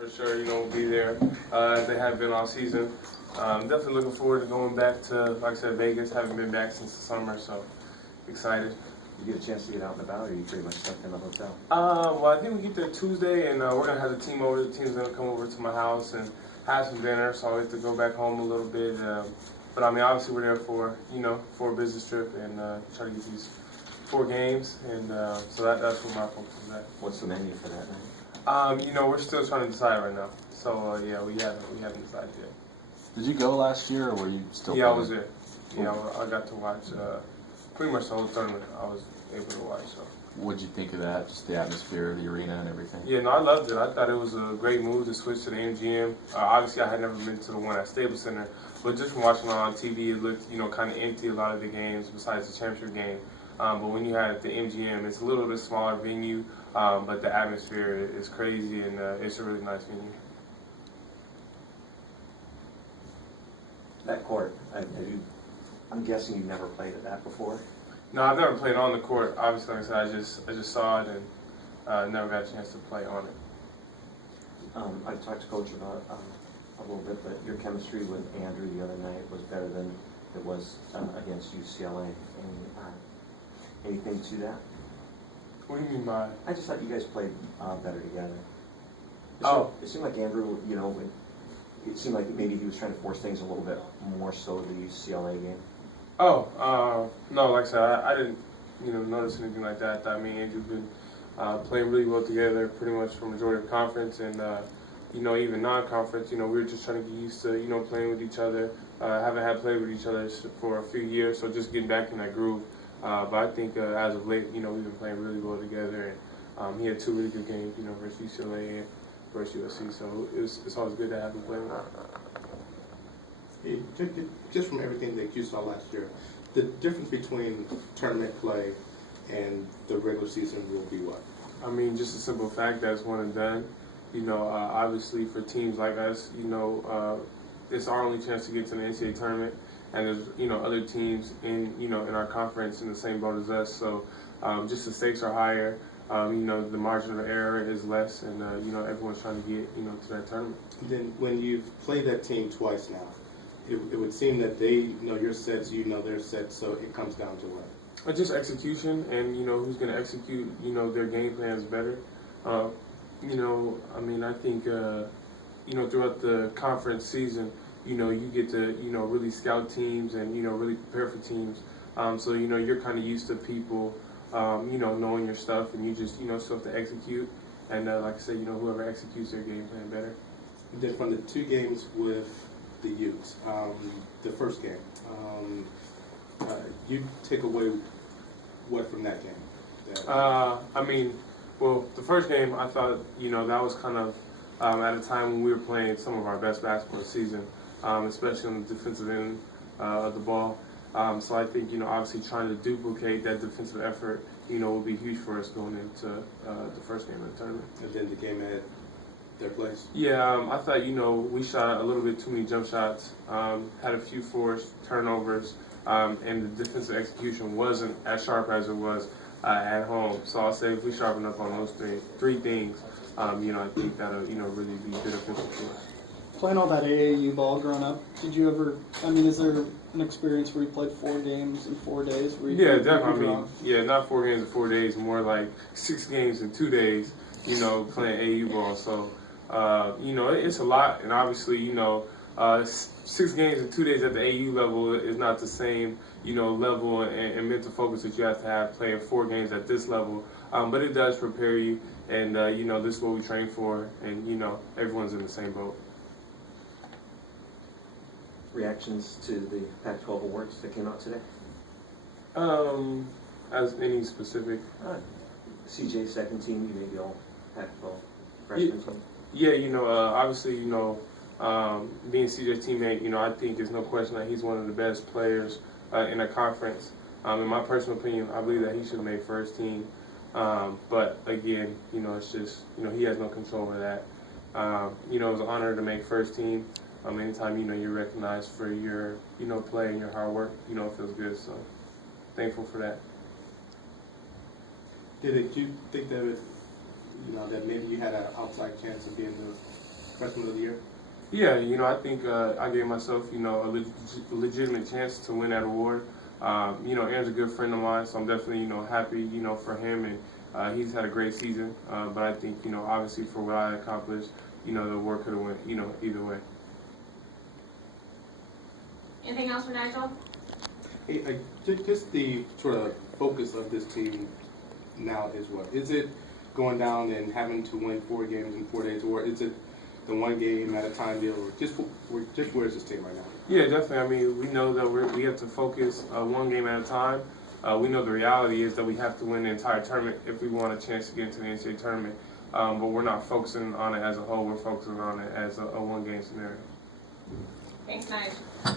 for sure, we'll be there as they have been all season. Definitely looking forward to going back to, like I said, Vegas. Haven't been back since the summer, so excited. Did you get a chance to get out and about, or are you pretty much stuck in the hotel? Well, I think we get there Tuesday, and we're going to have the team over. The team's going to come over to my house and have some dinner, so I'll get to go back home a little bit. But, obviously we're there for a business trip and try to get these 4 games, and so that's what my focus is at. What's the menu for that night? We're still trying to decide right now. So, yeah, we haven't decided yet. Did you go last year, or were you still? Yeah, I was there. Yeah, I got to watch pretty much the whole tournament. I was able to watch. So. What did you think of that? Just the atmosphere, the arena, and everything. Yeah, no, I loved it. I thought it was a great move to switch to the MGM. Obviously, I had never been to the one at Staples Center, but just from watching it on TV, it looked kind of empty a lot of the games besides the championship game. But when you had the MGM, it's a little bit smaller venue, but the atmosphere is crazy, and it's a really nice venue. That court, I'm guessing you've never played at that before? No, I've never played on the court. Obviously, like I said, I just saw it and never got a chance to play on it. I talked to Coach about a little bit, but your chemistry with Andrew the other night was better than it was against UCLA. Anything to that? What do you mean by? I just thought you guys played better together. It seemed like Andrew, it seemed like maybe he was trying to force things a little bit more so the UCLA game. No, like I said, I didn't, notice anything like that. I mean, Andrew's been playing really well together pretty much for majority of conference and, even non-conference, we were just trying to get used to, playing with each other. Haven't had played with each other for a few years, so just getting back in that groove. But I think as of late, we've been playing really well together. And he had 2 really good games, versus UCLA and versus USC. So it's always good to have him play with us. Hey, just from everything that you saw last year, the difference between tournament play and the regular season will be what? I mean, just a simple fact that it's one and done. Obviously for teams like us, it's our only chance to get to the NCAA tournament. And there's, other teams in our conference in the same boat as us. So just the stakes are higher. The margin of error is less, and everyone's trying to get to that tournament. Then when you've played that team twice now, it would seem that they know your sets, their sets. So it comes down to what? Just execution, and who's going to execute their game plans better. I think throughout the conference season, you get to really scout teams and really prepare for teams. So you're kind of used to people knowing your stuff, and you just still have to execute. And like I said, whoever executes their game plan better. And then from the 2 games with the Utes, the first game, you take away what from that game? The first game I thought that was kind of at a time when we were playing some of our best basketball this season, especially on the defensive end of the ball. So I think obviously trying to duplicate that defensive effort will be huge for us going into the first game of the tournament. And then the game at their place? Yeah, I thought we shot a little bit too many jump shots, had a few forced turnovers, and the defensive execution wasn't as sharp as it was at home. So I'll say if we sharpen up on those 3 things, I think that'll really be beneficial to us. Playing all that AAU ball growing up, did you ever, is there an experience where you played 4 games in 4 days? Yeah, definitely. Not 4 games in 4 days, more like 6 games in 2 days, playing AAU ball. So, it's a lot. And obviously, 6 games in 2 days at the AAU level is not the same, level and mental focus that you have to have playing 4 games at this level. But it does prepare you. And, this is what we train for. And, everyone's in the same boat. Reactions to the Pac-12 awards that came out today? As any specific? CJ's second team, you maybe all Pac-12 freshman team? Yeah, obviously, being CJ's teammate, I think there's no question that he's one of the best players in the conference. In my personal opinion, I believe that he should have made first team. But again, it's just, he has no control of that. It was an honor to make first team. Anytime, you're recognized for your, play and your hard work, it feels good. So thankful for that. Did you think that, that maybe you had an outside chance of being freshman of the year? Yeah, I think I gave myself, a legitimate chance to win that award. Aaron's a good friend of mine, so I'm definitely, happy, for him, and he's had a great season. But I think, obviously for what I accomplished, the award could have went, either way. Anything else for Nigel? Hey, just the sort of focus of this team now is what? Is it going down and having to win 4 games in 4 days, or is it the 1 game at a time deal, or just where is this team right now? Yeah, definitely. I mean, we know that we have to focus 1 game at a time. We know the reality is that we have to win the entire tournament if we want a chance to get into the NCAA tournament. But we're not focusing on it as a whole. We're focusing on it as a 1-game scenario. Thanks, Nigel.